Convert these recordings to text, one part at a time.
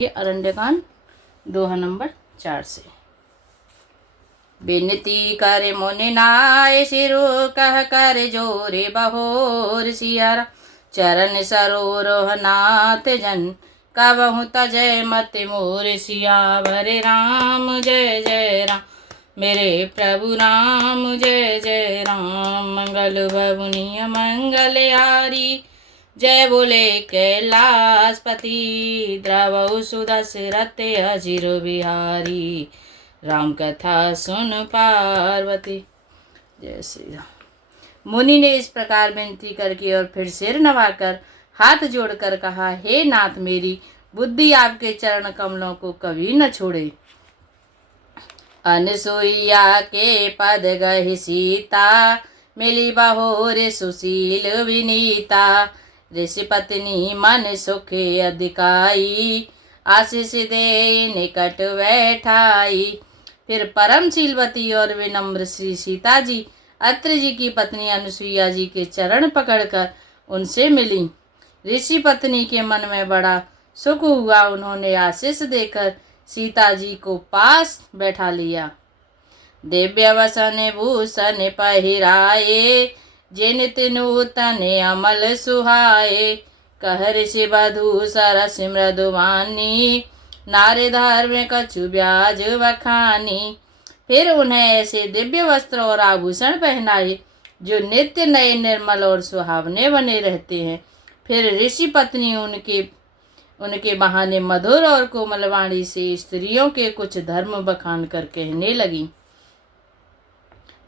ये अरण्यकांड दोहा नंबर 4 से। बिनती कर मुनि नाय सिरु कह कर जोरे बहोर सियारा चरण सरोरोह नाथ जन कबहु तजय मत मोर सियावर राम जय जय राम मेरे प्रभु राम जय जय राम मंगल भवनीय मंगल यारी जय बोले कैलाशपति द्रवहु सुदशरथ अजिर बिहारी राम कथा सुन पार्वती। जय श्री राम। मुनि ने इस प्रकार विनती करके और फिर सिर नवाकर हाथ जोड़कर कहा, हे नाथ, मेरी बुद्धि आपके चरण कमलों को कभी न छोड़े। अनसुईया के पद गहि सीता मिली बहोर सुशील विनीता ऋषि पत्नी मन सुख अधिकाई आशीष दे निकट बैठाई। फिर परमशीलवती और विनम्र श्री सीता जी अत्रि जी की पत्नी अनुसुईया जी के चरण पकड़कर उनसे मिली। ऋषि पत्नी के मन में बड़ा सुख हुआ। उन्होंने आशीष देकर सीता जी को पास बैठा लिया। दिव्य वसन भूषण पहिराए जिन नूतन अमल सुहाए कह ऋषि बधू सरस मृदुवानी नारे धर्म कछु ब्याज वखानी। फिर उन्हें ऐसे दिव्य वस्त्र और आभूषण पहनाए जो नित्य नए निर्मल और सुहावने बने रहते हैं। फिर ऋषि पत्नी उनके बहाने मधुर और कोमल वाणी से स्त्रियों के कुछ धर्म बखान कर कहने लगी।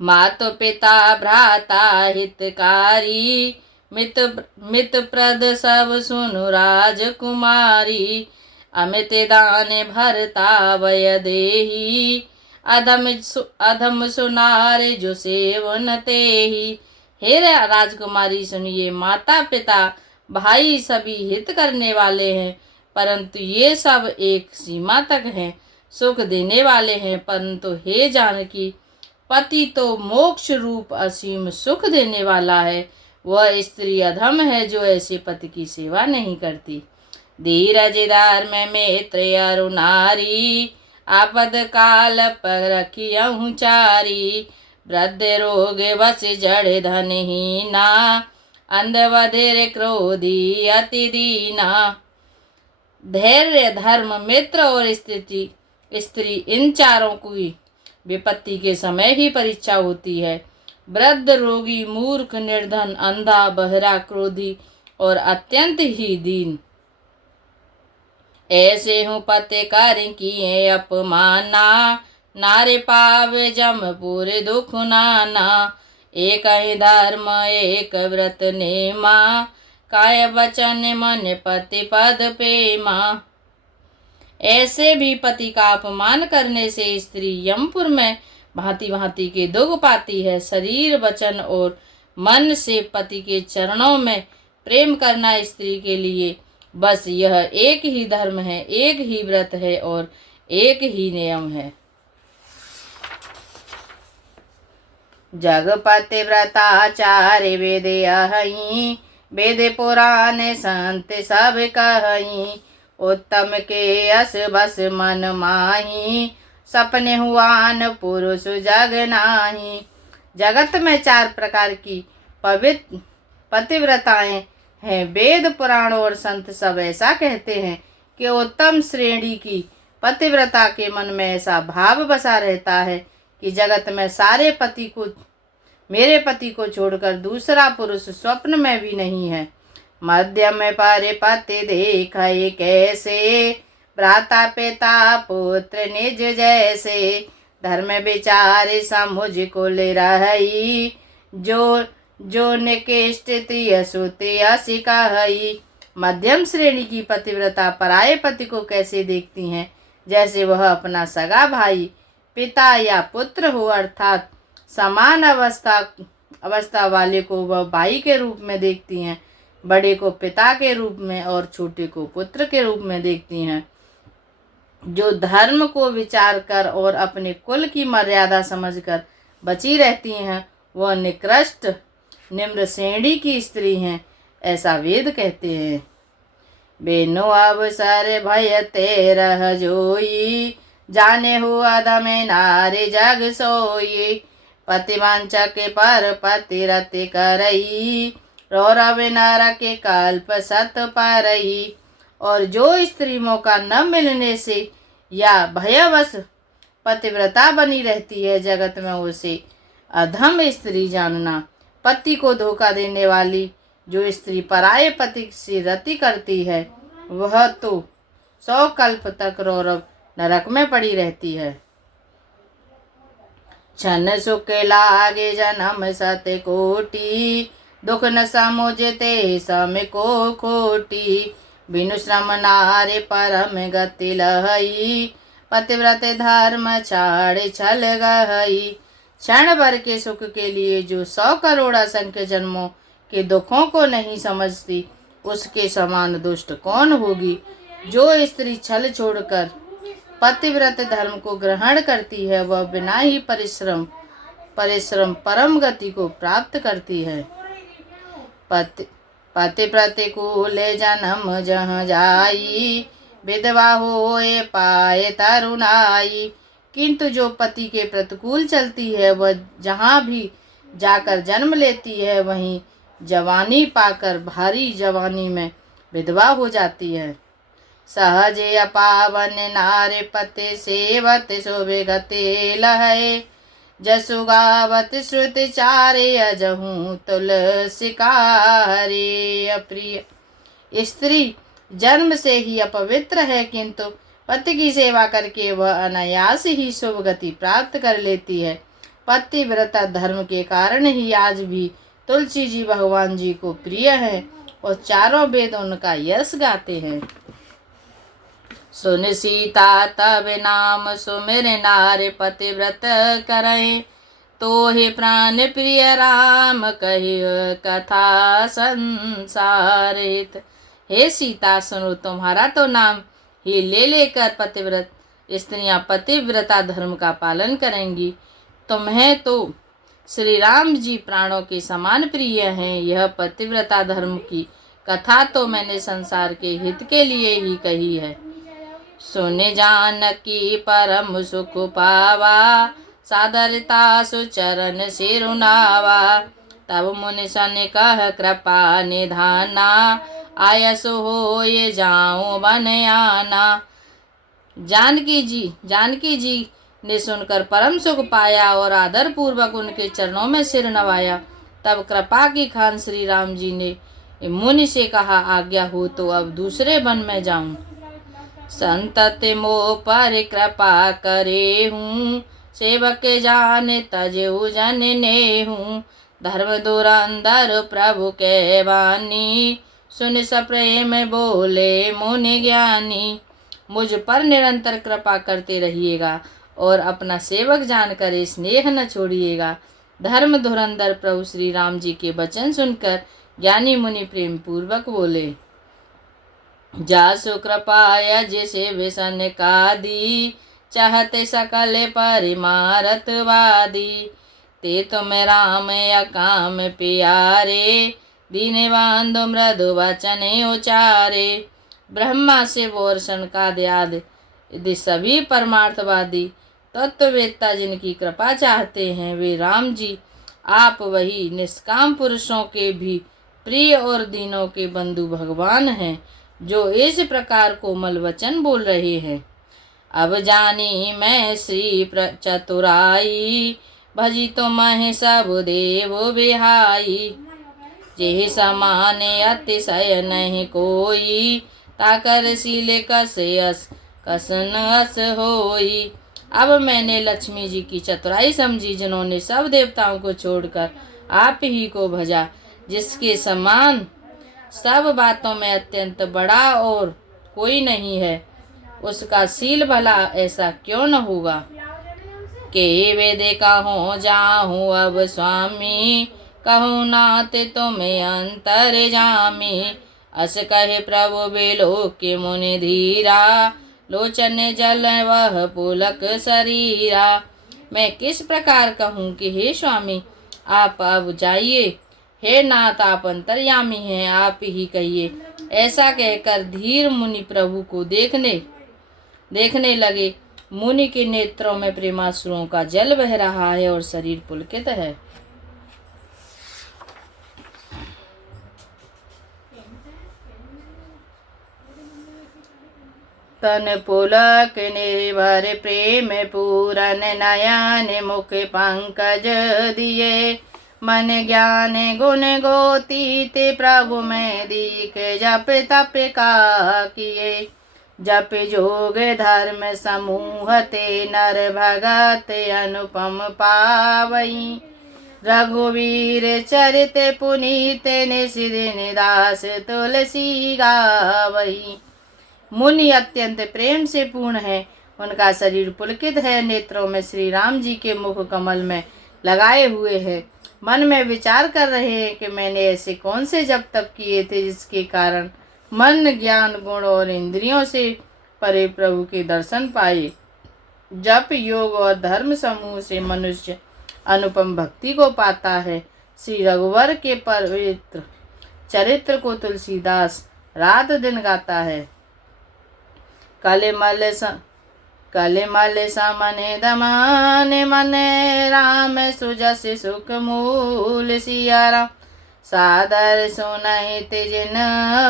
मातो पिता भ्राता हितकारी मित प्रद सब सुनु राजकुमारी अमित दान भरता वय देही अधम सुनार जो सेवन तेही। हे राजकुमारी सुनिए, माता पिता भाई सभी हित करने वाले हैं, परंतु ये सब एक सीमा तक हैं, सुख देने वाले हैं। परंतु हे जानकी, पति तो मोक्ष रूप असीम सुख देने वाला है। वह स्त्री अधम है जो ऐसे पति की सेवा नहीं करती। धीरज धर्म मित्र अरु नारी आपद काल पर रखियहु चारी वृद्ध रोग बस जड़ धनहीना अंध बधिर क्रोधी अति दीना। धैर्य धर्म मित्र और स्त्री इन चारों की विपत्ति के समय ही परीक्षा होती है। वृद्ध रोगी मूर्ख निर्धन अंधा बहरा क्रोधी और अत्यंत ही दीन ऐसे हूँ पति कर किए अपमाना नारे पावे जमपुर दुख नाना एक ही धर्म एक व्रत नेमा काय वचन मन पति पद पेमा। ऐसे भी पति का अपमान करने से स्त्री यमपुर में भांति भांति के दुख पाती है। शरीर वचन और मन से पति के चरणों में प्रेम करना स्त्री के लिए बस यह एक ही धर्म है, एक ही व्रत है और एक ही नियम है। जगपति व्रताचार्य वेद अहि वेद पुराण संत सब कहि उत्तम के अस बस मन माही सपने हुआन पुरुष जग नाही। जगत में 4 प्रकार की पवित्र पतिव्रताएं हैं। वेद पुराण और संत सब ऐसा कहते हैं कि उत्तम श्रेणी की पतिव्रता के मन में ऐसा भाव बसा रहता है कि जगत में मेरे पति को छोड़कर दूसरा पुरुष स्वप्न में भी नहीं है। मध्यम पर पति देख कैसे भ्राता पिता पुत्र निज जैसे धर्म विचार समुझ कुल रही जो निकृष्ट सुति असी कहई। मध्यम श्रेणी की पतिव्रता पराये पति को कैसे देखती हैं, जैसे वह अपना सगा भाई पिता या पुत्र हो, अर्थात समान अवस्था वाले को वह भाई के रूप में देखती हैं, बड़े को पिता के रूप में और छोटे को पुत्र के रूप में देखती हैं। जो धर्म को विचार कर और अपने कुल की मर्यादा समझकर बची रहती हैं, वह निकृष्ट निम्न श्रेणी की स्त्री हैं, ऐसा वेद कहते हैं। बेनु अवसर भयते रह जोई, जाने हुआ दमे नारी जग सोई। पति वांचक पर पति रति करई, रौरव नर के कल्प सत परई। और जो स्त्री मौका न मिलने से या भयवश पतिव्रता बनी रहती है जगत में, उसे अधम स्त्री जानना। पति को धोखा देने वाली जो स्त्री पराये पति से रति करती है, वह तो 100 कल्प तक रौरव नरक में पड़ी रहती है। क्षण सुख लागे जन्म सत कोटि, दुख न समुझते सम को खोटी। बिनु श्रम नारे परम गति लहई, पतिव्रत धर्म छाड़ छल गहई। क्षण भर के सुख के लिए जो 100 करोड़ असंख्य जन्मों के दुखों को नहीं समझती, उसके समान दुष्ट कौन होगी। जो स्त्री छल छोड़कर पतिव्रत धर्म को ग्रहण करती है, वह बिना ही परिश्रम परम गति को प्राप्त करती है। पति प्रतिकूल जन्म जहाँ जाई, विधवा होए पाए तरुणाई। किंतु जो पति के प्रतिकूल चलती है, वह जहाँ भी जाकर जन्म लेती है, वहीं जवानी पाकर भारी जवानी में विधवा हो जाती है। सहज अपावन नारे पति सेवत शोभे गते लहै, जसु गावत श्रुति चारे अजहूँ तुलसी कारे। अप्रिय स्त्री जन्म से ही अपवित्र है, किंतु पति की सेवा करके वह अनायास ही शुभ गति प्राप्त कर लेती है। पतिव्रता धर्म के कारण ही आज भी तुलसी जी भगवान जी को प्रिय हैं और चारों वेद उनका यश गाते हैं। सुन सीता तब नाम सुमिर नारे पतिव्रत करें, तो हे प्राण प्रिय राम कहियो कथा संसारित। हे सीता सुनो, तुम्हारा तो नाम ही ले लेकर पतिव्रत स्त्रियां पतिव्रता धर्म का पालन करेंगी। तुम्हें तो श्री राम जी प्राणों के समान प्रिय हैं। यह पतिव्रता धर्म की कथा तो मैंने संसार के हित के लिए ही कही है। सुने जानकी परम सुख पावा, सादरता सुचरण सिरुनावा। तब मुनि सन कह कृपा निधाना, आयसु हो ये जाऊं बन आना। जानकी जी ने सुनकर परम सुख पाया और आदर पूर्वक उनके चरणों में सिर नवाया। तब कृपा की खान श्री राम जी ने मुनि से कहा, आज्ञा हो तो अब दूसरे वन में जाऊं। संतति मोह पर कृपा करे हूँ, सेवक जाने तजेऊ जन ने हूँ। धर्म दुरंदर प्रभु के वाणी, सुन सप्रेम बोले मुनि ज्ञानी। मुझ पर निरंतर कृपा करते रहिएगा और अपना सेवक जानकर स्नेह न छोड़िएगा। धर्म धुरंधर प्रभु श्री राम जी के वचन सुनकर ज्ञानी मुनि प्रेम पूर्वक बोले, जासु कृपा यज से विसन का दी, चाहते सकल परिमारत वादी। ते तुम राम अकाम प्यारे, दीन बांधो मृदु वचन उचारे। ब्रह्मा शिव और सनकादि आदि सभी परमार्थवादी तत्ववेत्ता जिनकी कृपा चाहते हैं, वे राम जी आप वही निष्काम पुरुषों के भी प्रिय और दीनों के बंधु भगवान हैं, जो इस प्रकार कोमल वचन बोल रहे हैं। अब जानी मैं श्री चतुराई, भजी तो मह सब देव बिहाई। जेहि समान अतिशय नहीं कोई, ताकर सीले कसन अस होई। अब मैंने लक्ष्मी जी की चतुराई समझी, जिन्होंने सब देवताओं को छोड़कर आप ही को भजा, जिसके समान सब बातों में अत्यंत बड़ा और कोई नहीं है। उसका सील भला ऐसा क्यों न होगा। के वेदे कहूँ जाहूँ अब स्वामी, कहूँ नाते तुम्हें अंतर जामी। अस कहे प्रभु बेलो के मुनि धीरा, लोचन जल वह पुलक शरीरा। मैं किस प्रकार कहूँ कि हे स्वामी आप अब जाइए, हे नाथ आप अंतर्यामी हैं, आप ही कहिए। ऐसा कहकर धीर मुनि प्रभु को देखने लगे। मुनि के नेत्रों में प्रेमाश्रुओं का जल बह रहा है और शरीर पुलकित है। तन पुलक निर्भर प्रेम पूरन नयन मुख पंकज दिए। मन ज्ञान गुण गोतीत प्रभु में दीख जप तप का किए। जप जोग धर्म समूह ते नर भगत अनुपम पावई। रघुवीर चरित पुनीत निशिदिन दास तुलसी गावई। मुनि अत्यंत प्रेम से पूर्ण है, उनका शरीर पुलकित है, नेत्रों में श्री राम जी के मुख कमल में लगाए हुए है। मन में विचार कर रहे हैं कि मैंने ऐसे कौन से जप तप किए थे जिसके कारण मन ज्ञान गुण और इंद्रियों से परे प्रभु के दर्शन पाए। जप योग और धर्म समूह से मनुष्य अनुपम भक्ति को पाता है। श्री रघुवर के पवित्र चरित्र को तुलसीदास रात दिन गाता है। कलिमल समने दमाने मने राम सुजस सुख मूल सिया राम। सादर सुनहित जिन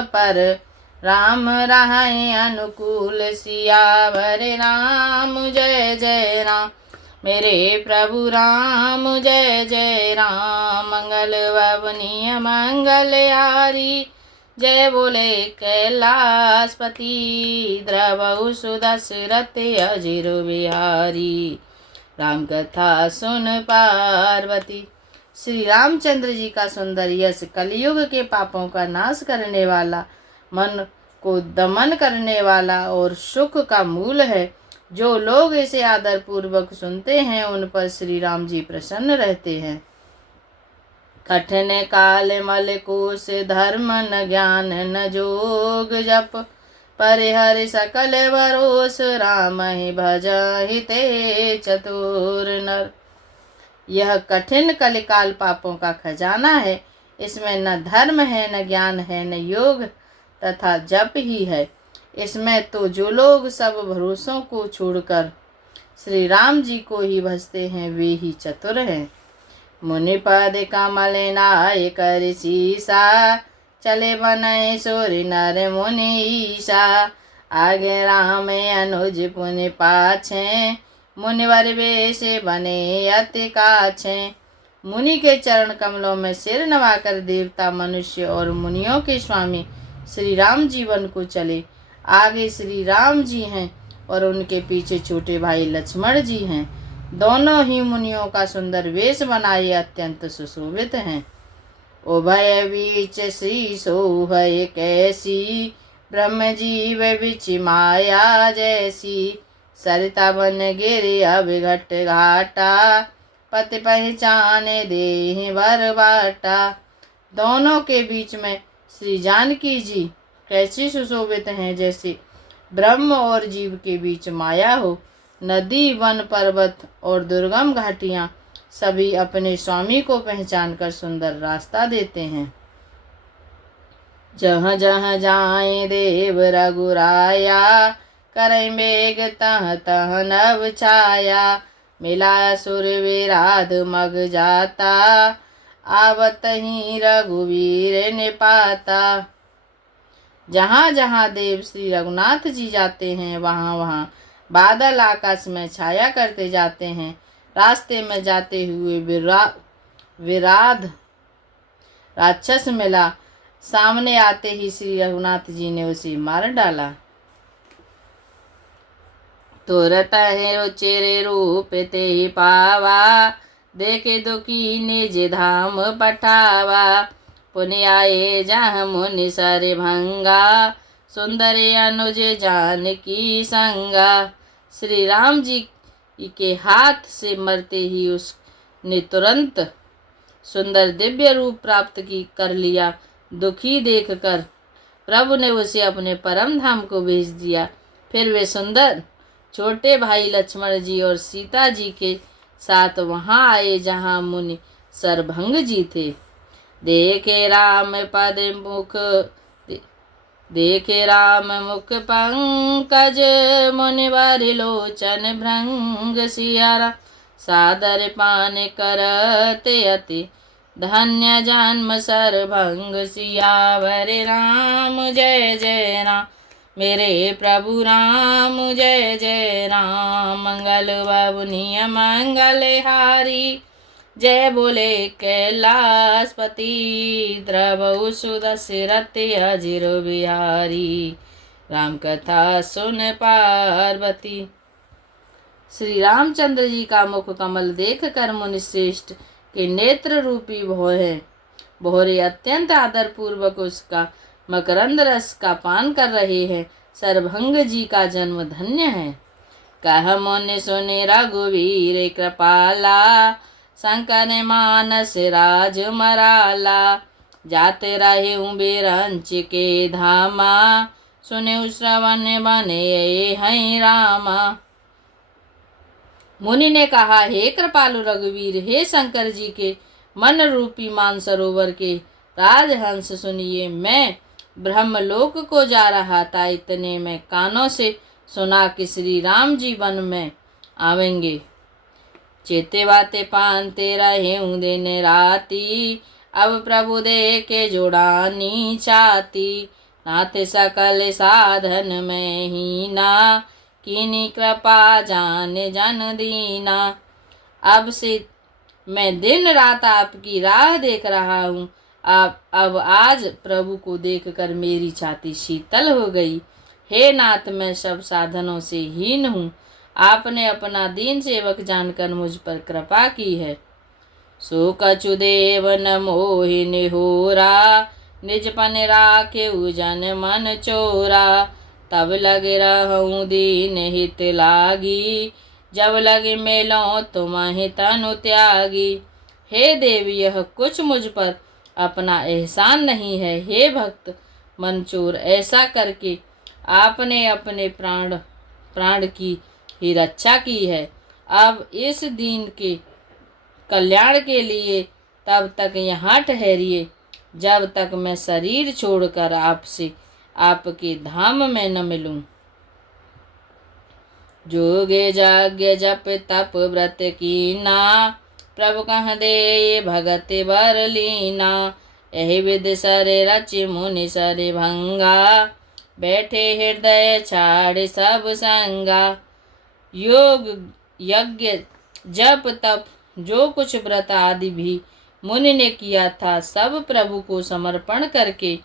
पर राम रहाय अनुकूल। सियावर राम जय जय राम, मेरे प्रभु राम जय जय राम। मंगल ववनीय मंगल हारी, जय बोले कैलाशपति। द्रवहु सुदशरथ अजिर बिहारी, राम कथा सुन पार्वती। श्री रामचंद्र जी का सुंदर यश कलयुग के पापों का नाश करने वाला, मन को दमन करने वाला और सुख का मूल है। जो लोग इसे आदर पूर्वक सुनते हैं उन पर श्री राम जी प्रसन्न रहते हैं। कठिन काल मल कुश धर्म न ज्ञान न जोग। जप परिहर सकल भरोस, राम ही भजहि ते चतुर नर। यह कठिन कलिकाल पापों का खजाना है। इसमें न धर्म है, न ज्ञान है, न योग तथा जप ही है। इसमें तो जो लोग सब भरोसों को छोड़कर श्री राम जी को ही भजते हैं वे ही चतुर हैं। मुनि पद कमल नाय कर सीसा, चले बनय सूर्य नर मुनि ईसा। आगे राम अनुज पुनि पाछे, मुनिवर वेश बने अति काछे। मुनि के चरण कमलों में सिर नवाकर देवता मनुष्य और मुनियों के स्वामी श्री राम जीवन को चले। आगे श्री राम जी हैं और उनके पीछे छोटे भाई लक्ष्मण जी हैं। दोनों ही मुनियों का सुंदर वेश बनाए अत्यंत सुशोभित हैं। उभय बीच श्री सोहय कैसी, ब्रह्म जीव बिच माया जैसी। सरिता बन गिर अभिघट घाटा, पति पहचाने देहि बर बाटा। दोनों के बीच में श्री जानकी जी कैसी सुशोभित हैं, जैसे ब्रह्म और जीव के बीच माया हो। नदी वन पर्वत और दुर्गम घाटियां सभी अपने स्वामी को पहचान कर सुंदर रास्ता देते हैं। जहाँ जहाँ जाए देव रघुराया, करई मेघ तह तह नभ छाया। मिला सुर विराध मग जाता, आवत ही रघुवीर निपाता। जहाँ जहाँ देव श्री रघुनाथ जी जाते हैं वहाँ वहाँ बादल आकाश में छाया करते जाते हैं। रास्ते में जाते हुए विराध राक्षस मिला, सामने आते ही श्री रघुनाथ जी ने उसे मार डाला। तुरत है रुचिर रूप ते ही पावा, देखे दुखी निज धाम पठावा। पुनि आए जहाँ मुनि सर भंगा, सुंदर अनुज जानकी संगा। श्री राम जी के हाथ से मरते ही उसने तुरंत सुंदर दिव्य रूप प्राप्त कर लिया। दुखी देखकर प्रभु ने उसे अपने परम धाम को भेज दिया। फिर वे सुंदर छोटे भाई लक्ष्मण जी और सीता जी के साथ वहाँ आए जहाँ मुनि सरभंग जी थे। देखे राम पद मुख देखे राम मुख पंकज मुनिवर लोचन भृंग सियारा सादर पान करते अति धन्य जन्म सर्वभंग सियावर राम जय जय राम मेरे प्रभु राम जय जय राम मंगल बबुनिय मंगल हारी जय बोले कैलाशपति द्रवहु सुदशरथि अजिर बिहारी राम कथा सुन पार्वती। श्री रामचंद्र जी का मुख कमल देख कर मुनि श्रेष्ठ के नेत्र रूपी भौरे अत्यंत आदर पूर्वक उसका मकरंद रस का पान कर रहे हैं। सर्वभंग जी का जन्म धन्य है। कह मुनि सुनि रघुवीर कृपाला शंकर मानस राज मराला जाते रहे बिरंच के धामा सुने श्रवण बने हैं रामा। मुनि ने कहा, हे कृपालु रघुवीर, हे शंकर जी के मन रूपी मानसरोवर के राजहंस सुनिए। मैं ब्रह्मलोक को जा रहा था, इतने में कानों से सुना कि श्री राम जी वन में आवेंगे। चेते बाते पानते रहे दिन राती अब प्रभु दे के जोड़ानी चाहती नाते सकल साधन में ही ना कीनी कृपा जान जन दीना। अब से मैं दिन रात आपकी राह देख रहा हूँ। अब आज प्रभु को देखकर मेरी छाती शीतल हो गई। हे नाथ, मैं सब साधनों से हीन हूँ। आपने अपना दीन सेवक जानकर मुझ पर कृपा की है। सो कछु देव न मोहिनी होरा निजपन राखे जन मन चोरा। तब लगे रहूं दीन हित लागी जब लगे मेलों तुम्हें तनु त्यागी। हे देवी, यह कुछ मुझ पर अपना एहसान नहीं है। हे भक्त मनचोर, ऐसा करके आपने अपने प्राण की ही रक्षा की है। अब इस दीन के कल्याण के लिए तब तक यहाँ ठहरिए जब तक मैं शरीर छोड़कर आपसे आपके धाम में न मिलूं। जोगे जाग्य जप तप व्रत कीना प्रभु कह दे भगत बर लीना। यही विधि सरे रचि मुनि सरे भंगा बैठे हृदय छाड़ सब संगा। योग यज्ञ जप तप जो कुछ व्रत आदि भी मुनि ने किया था, सब प्रभु को समर्पण करके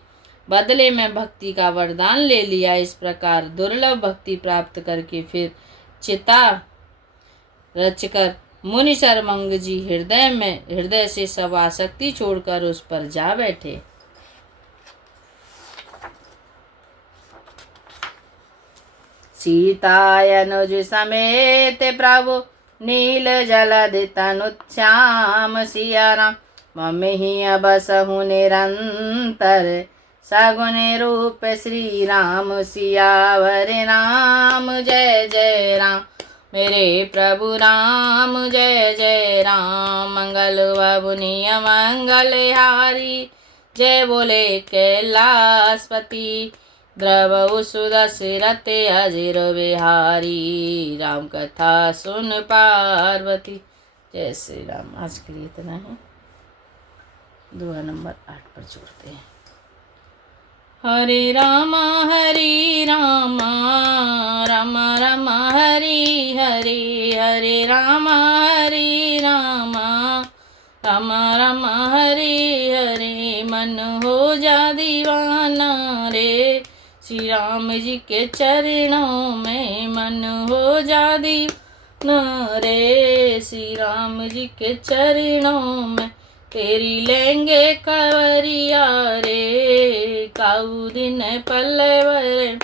बदले में भक्ति का वरदान ले लिया। इस प्रकार दुर्लभ भक्ति प्राप्त करके फिर चिता रचकर मुनि सर्वभंग जी हृदय से सब आसक्ति छोड़कर उस पर जा बैठे। सीतायनुज समेत प्रभु नील जलद तनुश्याम सिया राम। मम ही बसहु निरंतर सगुन रूप श्री राम सियावर राम जय जय राम मेरे प्रभु राम जय जय राम। मंगल बबुनिय मंगल हारी जय बोले कैलाशपति द्रवहु सुदशरथि अजिर बिहारी। राम कथा सुन पार्वती। जय श्री राम। आज के लिए इतना है। दुआ नंबर 8 पर जोड़ते हैं। हरे रामा राम राम हरि हरे हरे रामा राम राम हरे हरे। मन हो जा दीवाना रे श्री राम जी के चरणों में। मन हो जा दीवाना रे श्री राम जी के चरणों में। तेरी लेंगे कवरिया रे काऊ दिन पल्लवर।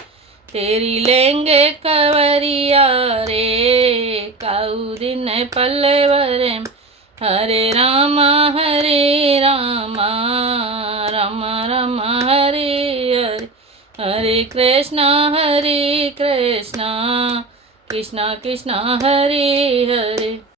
तेरी लेंगे कवरिया रे काऊ दिन पल्लवर। हरे राम राम राम हरे हरे हरे कृष्णा कृष्णा कृष्णा हरे हरे।